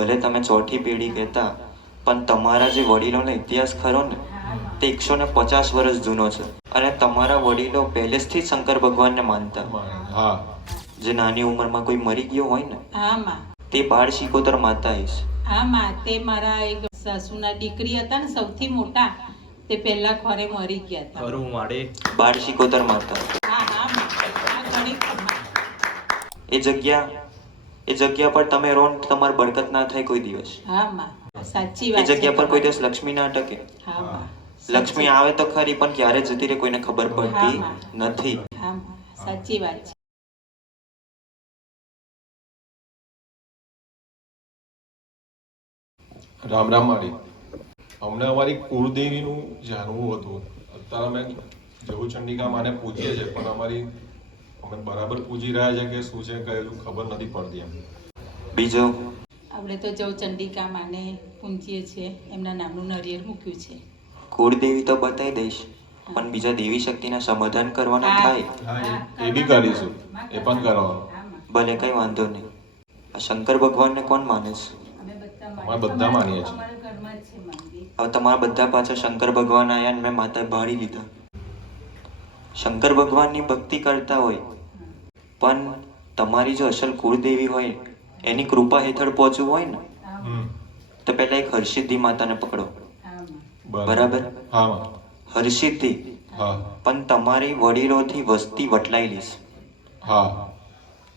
ભલે તમે ચોથી પેઢી કહેતા પણ તમારા જે વડીલોનો ઇતિહાસ ખરો ને તે એકસો ને પચાસ વર્ષ જૂનો છે. અને તમારા વડીલો પહેલેથી જ શંકર ભગવાનને માનતા. જે નાની ઉંમરમાં કોઈ મરી ગયો હોય ને તે બાળ શિકોતર માતા હશે હા મા. તે મારા એક સાસુના દીકરી હતા ને સૌથી મોટા તે પહેલા ખોરે મરી ગયા હતા. ખરું માડે. બાળ શિકોતર માતા. હા હા ઘણી એ જગ્યા એ જગ્યા પર તમે રહો તમારી બરકત ના થાય કોઈ દિવસ. સાચી વાત એ જગ્યા પર કોઈ દિવસ લક્ષ્મી ના અટકે. લક્ષ્મી આવે તો ખરી પણ ક્યારે જતી રહે કોઈને ખબર પડતી નથી. સાચી વાત છે. રામ રામ મારી. અમને અમારી કુળદેવીનું જાણવું હતું. અત્યારે અમે જવું માને પૂછીએ છીએ પણ અમારી અમે બરાબર પૂજી રહ્યા છે કે શું છે કહેલું ખબર નથી પડતી એમ. બીજો? આપણે તો જવ ચંડિકા માને પૂંજીએ છીએ એમના નામનું નરિયેળ મૂક્યું છે. કુળદેવી તો બતાવી દઈશ પણ બીજા દેવી શક્તિના સમાધાન કરવાના થાય? એ- બી કરીશું એ પણ કરવાનું. ભલે કઈ વાંધો નહીં. આ શંકર ભગવાનને કોણ માને છે? અમે બધા માનીએ છીએ. હવે તમારા બધા પાછળ શંકર ભગવાન આયા ને મેં માતા ભાળી લીધા. શંકર ભગવાનની ભક્તિ કરતા હોય. પણ તમારી જો અસલ કુળદેવી હોય એની કૃપા હેઠળ પહોંચવું હોય ને તો પહેલા એક હરસિદ્ધિ માતાને પકડો. બરાબર. હા હરસિદ્ધિ. હા. પણ તમારી વડીલોથી વસ્તી વટલાયેલી છે હા.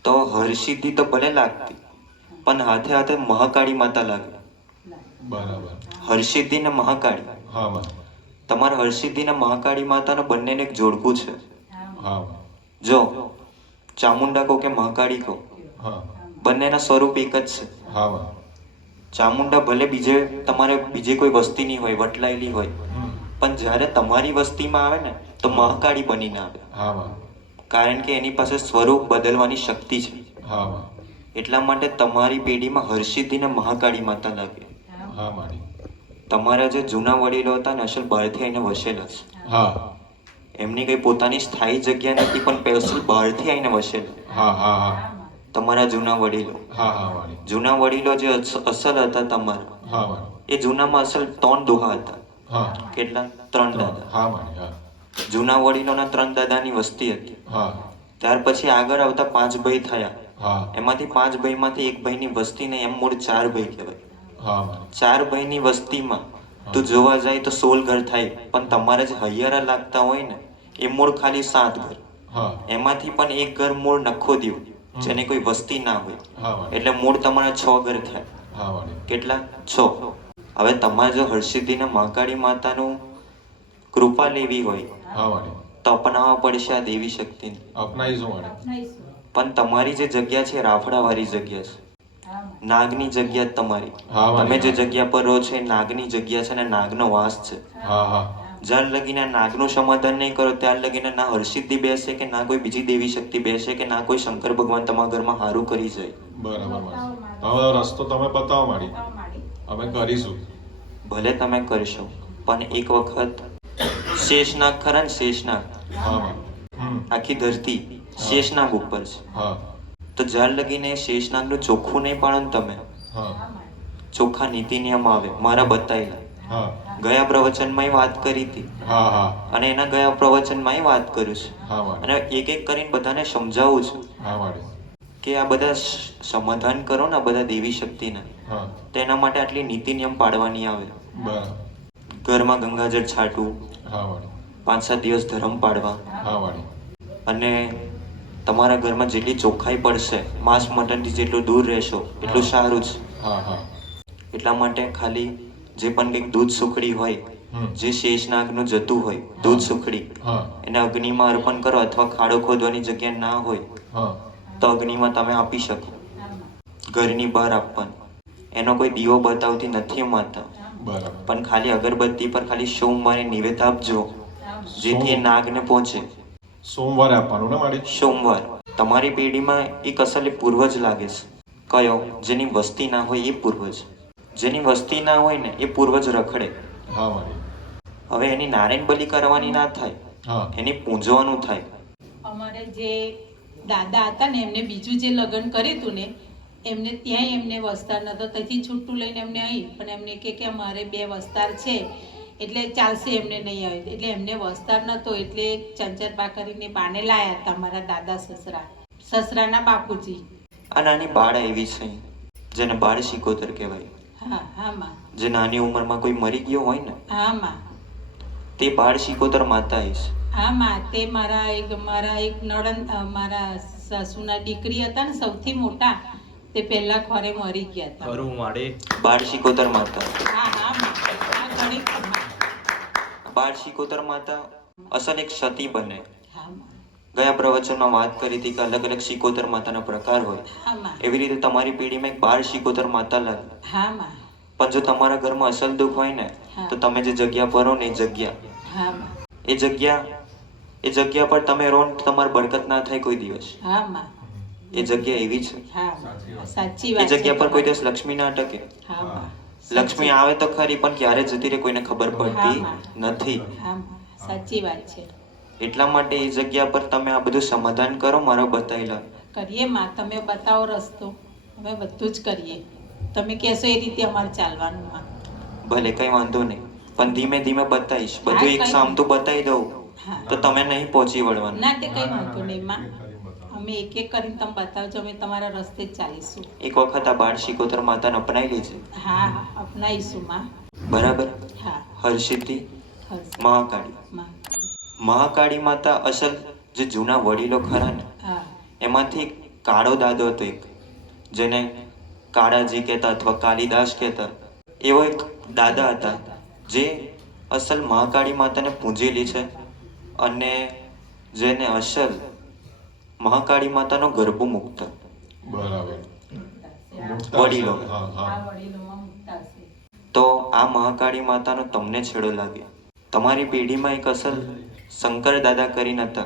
તો હર્ષિદ્ધિ તો ભલે લાગતી પણ હાથે હાથે મહાકાળી માતા લાગે. બરાબર. હર્ષિદ્ધિ ને મહાકાળી. હા તમારા હરસિદ્ધિ ને મહાકાળી માતાના બંનેને એક જોડકું છે. જો ચામુંડા કહો કે મહાકાળી કહો બંનેના સ્વરૂપ એક જ છે. ચામુંડા ભલે બીજે તમારે બીજે કોઈ વસ્તીની હોય વટલાયેલી હોય પણ જ્યારે તમારી વસ્તીમાં આવે ને તો મહાકાળી બનીને આવે. કારણ કે એની પાસે સ્વરૂપ બદલવાની શક્તિ છે. એટલા માટે તમારી પેઢીમાં હરસિદ્ધિ ને મહાકાળી માતા લાગે. હા. મારી તમારા જે જૂના વડીલો હતા ને અસલ બહારથી આવીને વસેલા છે હા. એમની કઈ પોતાની સ્થાયી જગ્યા નથી પણ પેસલ બહારથી આવીને વસેલા. હા હા હા. તમારા જૂના વડીલો. હા હા જૂના વડીલો જે અસલ હતા તમારા હા એ જૂનામાં અસલ ત્રણ દોહા હતા. હા. કેટલા? ત્રણ દાદા. હા જૂના વડીલોના ત્રણ દાદાની વસ્તી હતી. હા. ત્યાર પછી આગળ આવતા પાંચ ભાઈ થયા. એમાંથી પાંચ ભાઈમાંથી એક ભાઈની વસ્તી ને એમ મૂળ ચાર ભાઈ કહેવાય. ચાર ભાઈની વસ્તીમાં તું જોવા જાય તો સોળ ઘર થાય પણ તમારે જે હૈયારા લાગતા હોય ને એ મૂળ ખાલી સાત ઘર. એમાંથી પણ એક ઘર મૂળ નખો દ્યો જેને કોઈ વસ્તી ના હોય. એટલે મૂળ તમારા છ ઘર થાય. કેટલા? છ. હવે તમારે જો હરસિદ્ધિના મહાકાળી માતાનું કૃપા લેવી હોય તો અપનાવવા પડશે આ દેવી શક્તિને. અપનાવીશું. પણ તમારી જે જગ્યા છે રાફડા વાળી જગ્યા છે. નાગની જગ્યા તમારી. તમે જે જગ્યા પર રહો છો એ નાગની જગ્યા છે અને નાગનો વાસ છે. જ્યાં લગીને નાગનું સમાધાન નહીં કરો ત્યાં લગીને ના હર્ષિદ્ધિ બેસે કે ના કોઈ બીજી દેવી શક્તિ બેસે કે ના કોઈ શંકર ભગવાન તમારા ઘરમાં હારું કરી જાય. બરાબર રસ્તો તમે બતાવો મારી. અમે કરીશું. ભલે તમે કરશો પણ એક વખત શેષનાગ ખરા ને શેષનાગ? હા આખી ધરતી શેષનાગ ઉપર છે. હા. તો જ્યાં લગીને શેષનાગનું ચોખ્ખું નહીં પાડો ને તમે. ચોખ્ખા નીતિ નિયમ આવે. મારા બતાવેલા ગયા ગયા પ્રવચનમાં વાત કરી હતી. અને એના ગયા પ્રવચનમાં વાત કર્યું છે. અને એક એક કરીને બધાને સમજાવું છું. કે આ બધા સમાધાન કરો ને આ બધા દેવી શક્તિના. તો એના માટે આટલી નીતિ નિયમ પાડવાની આવે. ઘરમાં ગંગાજળ છાંટવું પાંચ સાત દિવસ ધર્મ પાડવા. અને તમારા ઘરમાં જેટલી ચોખ્ખાઈ પડશે માંસ મટનથી જેટલું દૂર રહેશો એટલું સારું હા એટલા માટે ખાલી જે પણ કંઈક દૂધ સુખડી હોય જે જે શેષનાગનું જતું હોય દૂધ સુખડી એને અગ્નિમાં અર્પણ કરો અથવા ખાડો ખોદવાની જગ્યા ના હોય તો અગ્નિમાં તમે આપી શકો. ઘરની બહાર આપવાનું. એનો કોઈ દીવો બતાવતી નથી માતા. પણ ખાલી અગરબત્તી પર ખાલી સોમવારે નિવેદ આપજો જેથી એ નાગને પહોંચે. સોમવારે આપવાનું ને મારી સોમવાર. તમારી પેઢીમાં એક અસલ પૂર્વજ લાગે છે. કયો? જેની વસ્તી ના હોય એ પૂર્વજ. જેની વસ્તી ના હોય ને એ પૂર્વજ રખડે. હા મારે હવે એની નારાયણ બલિ કરવાની ના થાય. હા. એની પૂંજવાનું થાય. અમારે જે દાદા હતા ને એમને બીજું જે લગ્ન કર્યું હતું ને એમને ત્યાં એમને વસ્તાર નતો. ત્યાંથી છૂટું લઈને એમને આવી પણ એમને કે કે અમારે બે વસ્તાર છે. એટલે ચાલશે એમને નહીં આવે. એટલે એમને વસ્તાર નહોતો એટલે ચંચરબા કરીને બાને લાયા હતા મારા દાદા સસરા સસરાના બાપુજી. આ નાની બાળા એવી છે જેને બાળ શિકોતર કહેવાય. હા હા માં. જે નાની ઉંમરમાં કોઈ મરી ગયો હોય ને હા માં. તે બાળ શિકોતર માતા છે. હા માં તે મારા એક મારા એક નણંદ મારા સાસુના દીકરી હતા ને સૌથી મોટા તે પહેલા ખોરે મરી ગયા હતા. ખરું માડે. બાળ શિકોતર માતા. હા હા ઘણી હા બાળ શિકોતર માતા અસલ એક સતી બને. ગયા પ્રવચનમાં વાત કરી હતી કે અલગ અલગ શિકોતર માતાના પ્રકાર હોય. એવી રીતે તમારી પેઢીમાં એક બાળ શિકોતર માતા લાગે. હા પણ જો તમારા ઘરમાં અસલ દુઃખ હોય ને તો તમે જે જગ્યા પર રહો ને એ જગ્યા. એ જગ્યા એ જગ્યા પર તમે રહો ને તમારે બરકત ના થાય કોઈ દિવસ. એ જગ્યા એવી છે. એ જગ્યા પર કોઈ દિવસ લક્ષ્મી ના અટકે. લક્ષ્મી આવે તો ખરી પણ ક્યારે જતી રહે કોઈને ખબર પડતી નથી. સાચી વાત છે. એટલા માટે એ જગ્યા પર તમે આ બધું સમાધાન કરો મારો બતાવેલા કરીએ માં તમે બતાવો રસ્તો. અમે બધું જ કરીએ. તમે કહેશો એ રીતે અમારે ચાલવાનું માં. ભલે કઈ વાંધો નહીં. પણ ધીમે ધીમે બતાવીશ. બધું એક સામ સામતું બતાવી દઉં. તો તમે નહીં પહોંચી વળવાનું. ના તે કઈ વાંધો નહીં માં. અમે એક એક કરીને તમે બતાવજો અમે તમારા રસ્તે જ ચાલીશું. એક વખત આ બાળ શિકોતર માતાને અપનાવી લેજે. હા અપનાવીશું માં. બરાબર? હા. હરસિદ્ધિ મહાકાળી. મહાકાળી. માતા અસલ જે જૂના વડીલો ખરા ને એમાંથી એક કાળો દાદો હતો એક જેને કાળાજી કહેતા અથવા કાલિદાસ કહેતા એવો એક દાદા હતા જે અસલ મહાકાળી માતાને પૂજેલી છે અને જેને અસલ મહાકાળી માતાનો ગર્ભ મુક્ત. બરાબર. વડીલો. તો આ મહાકાળી માતાનો તમને છેડો લાગે તમારી પેઢીમાં એક અસલ શંકર દાદા કરીને હતા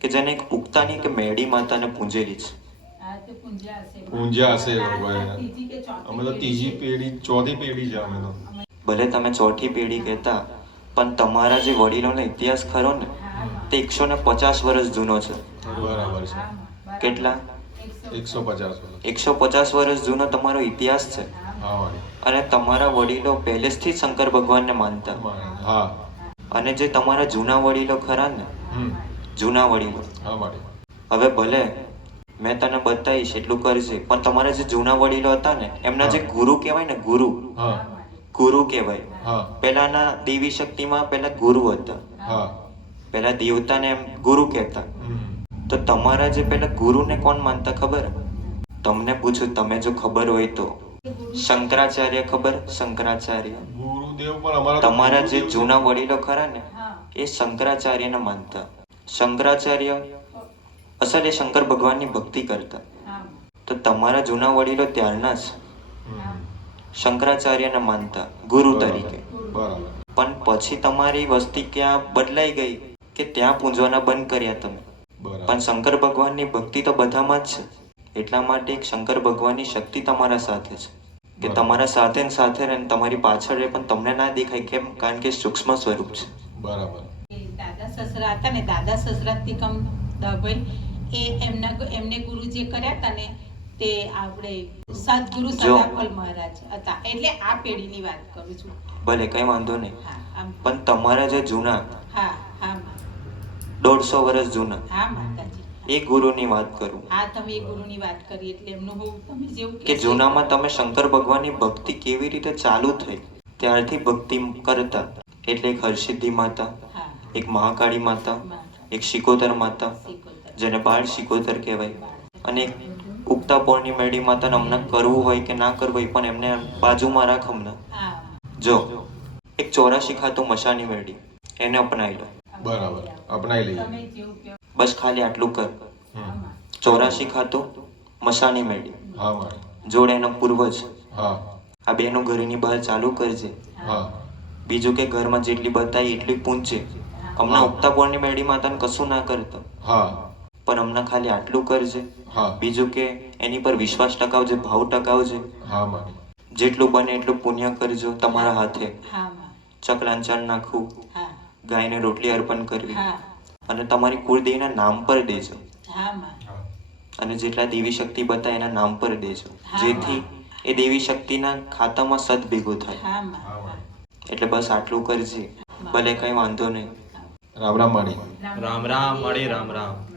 કે જેને એક ઉગતાની કે મેડી માતાને પૂંજેલી છે. આ હશે. પૂંજા હશે આ- આ ભાઈ. ત્રીજી અમે તો ત્રીજી પેઢી ચોથી પેઢી છે અમે તો. ભલે તમે ચોથી પેઢી કહેતા પણ તમારા જે વડીલોનો ઇતિહાસ ખરો ને. તે એકસો ને પચાસ વર્ષ જૂનો છે. બરાબર. કેટલા? એકસો- પચાસ વર્ષ. એકસો પચાસ વર્ષ જૂનો તમારો ઇતિહાસ છે. અને તમારા વડીલો પહેલેથી જ શંકર ભગવાનને માનતા. હા. અને જે તમારા જૂના વડીલો ખરા ને? જૂના વડીલો. હવે ભલે મેં તને બતાવીશ એટલું કરજે પણ તમારા જે જૂના વડીલો હતા ને એમના જે ગુરુ કહેવાય ને ગુરુ. ગુરુ કહેવાય. પેલાના પહેલાના દેવી શક્તિમાં પહેલા ગુરુ હતા. પહેલા દેવતાને એમ ગુરુ કહેતા. તો તમારા જે પેલા ગુરુને કોણ માનતા ખબર? તમને પૂછું તમે જો ખબર હોય તો. શંકરાચાર્ય ખબર? શંકરાચાર્ય. તમારા જે જૂના વડીલો ખરા ને એ શંકરાચાર્યને માનતા. શંકરાચાર્ય અસલ એ શંકર ભગવાનની ભક્તિ કરતા. તો તમારા જૂના વડીલો ત્યારના જ. શંકરાચાર્યને માનતા ગુરુ તરીકે. પણ પછી તમારી વસ્તી ક્યાં બદલાઈ ગઈ? કે ત્યાં પૂંજવાના બંધ કર્યા તમે. પણ શંકર ભગવાનની ભક્તિ તો બધામાં જ છે. એટલા માટે એક શંકર ભગવાનની શક્તિ તમારા સાથે છે. કે તમારા સાથે ને સાથે રહે તમારી પાછળ રહે પણ તમને ના દેખાય કેમ? કારણ કે સૂક્ષ્મ સ્વરૂપ છે. બરાબર. દાદા સસરા હતા ને દાદા સસરાથી કમ દાભાઈ એ એમના એમને ગુરુ જે કર્યા હતા ને તે આપણે સદગુરુ. સદાફલ મહારાજ હતા. એટલે આ પેઢીની વાત કરું છું. ભલે કઈ વાંધો નહીં. આમ. પણ તમારા જે જૂના હા હા. દોઢસો વર્ષ જૂના. હા માતાજી. એ ગુરુની વાત કરું. હા તમે એ ગુરુની વાત કરી એટલે એમનું હું તમે જેવું કે જૂનામાં તમે શંકર ભગવાનની ભક્તિ કેવી રીતે ચાલુ થઈ? ત્યારથી ભક્તિ કરતા. એટલે એક હરસિદ્ધિ માતા એક મહાકાળી માતા એક શિકોતર માતા જેને બાળ શિકોતર કહેવાય. અને ઉગતા પોળની મેળી માતાને હમણાં કરવું હોય કે ના કરવું હોય પણ એમને બાજુમાં રાખ હમણાં. જો એક ચોરાશી ખાતું મશાની મેળી એને અપનાવી લો. બરાબર. અપનાવી લઈએ. બસ ખાલી આટલું કર. ચોરાશી ખાતો મશાની મેળી હા મારી. જોડે એનો પૂર્વજ. હા. આ બેનો ઘરની બહાર ચાલુ કરજે. હા. બીજું કે ઘરમાં જેટલી બતાવી એટલી પૂંચે હમણાં ઉગતા પોળની મેળી માતાને કશું ના કરતો. હા. પણ હમણાં ખાલી આટલું કરજે. હા. બીજું કે એની પર વિશ્વાસ ટકાવજે ભાવ ટકાવજે. હા મારી. જેટલું બને એટલું પુણ્ય કરજો તમારા હાથે. હા ચકલાંચન નાખવું હા. ગાયને રોટલી અર્પણ કરવી. અને તમારી કુળદેવીના નામ પર દેજો. અને જેટલા દેવી શક્તિ બતા એના નામ પર દેજો. જેથી એ દેવી શક્તિના ખાતામાં સદ ભેગો થાય. એટલે બસ આટલું કરજે. ભલે કઈ વાંધો નહીં. રામ રામ મળી. રામ રામ મળી રામ રામ.